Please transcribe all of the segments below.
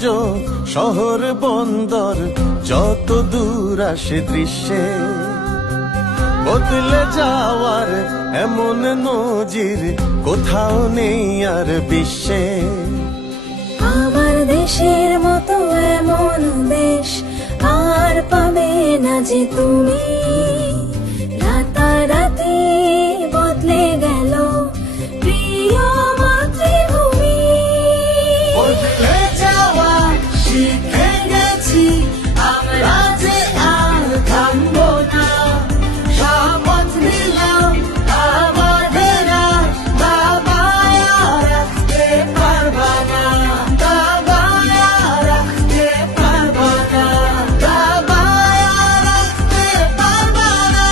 গঞ্জ শহর বন্দর যত দূর আসে দৃশ্যে, বদলে যাওয়ার এমন নজির কোথাও নেই আর বিশ্বে। আমার দেশের মতো এমন দেশ আর পাবে না যে তুমি। রাতারাতি বদলে গেল প্রিয় মাতৃভূমি। বদলে যাওয়া শিখে গেছি আমরা যে আর থামবো না। শপথ নিলাম আমাদের আর দাবায়া রাখতে পারবা না, দাবায়া রাখতে পারবা না, দাবায়া রাখতে পারবা না।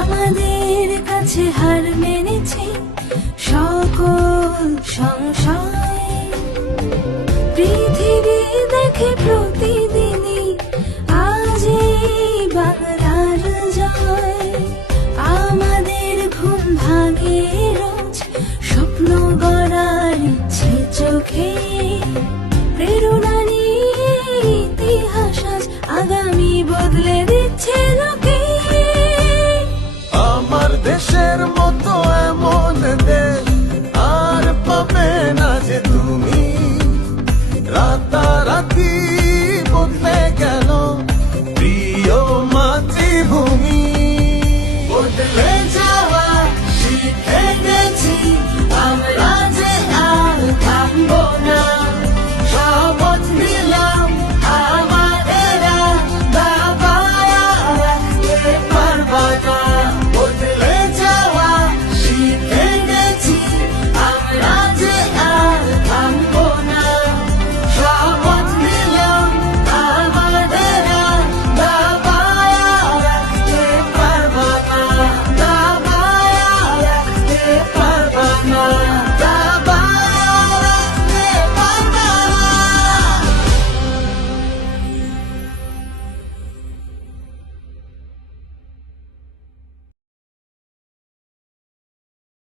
আমাদের কাছে হার মেনেছে সকল সংশয়। পৃথিবী দেখে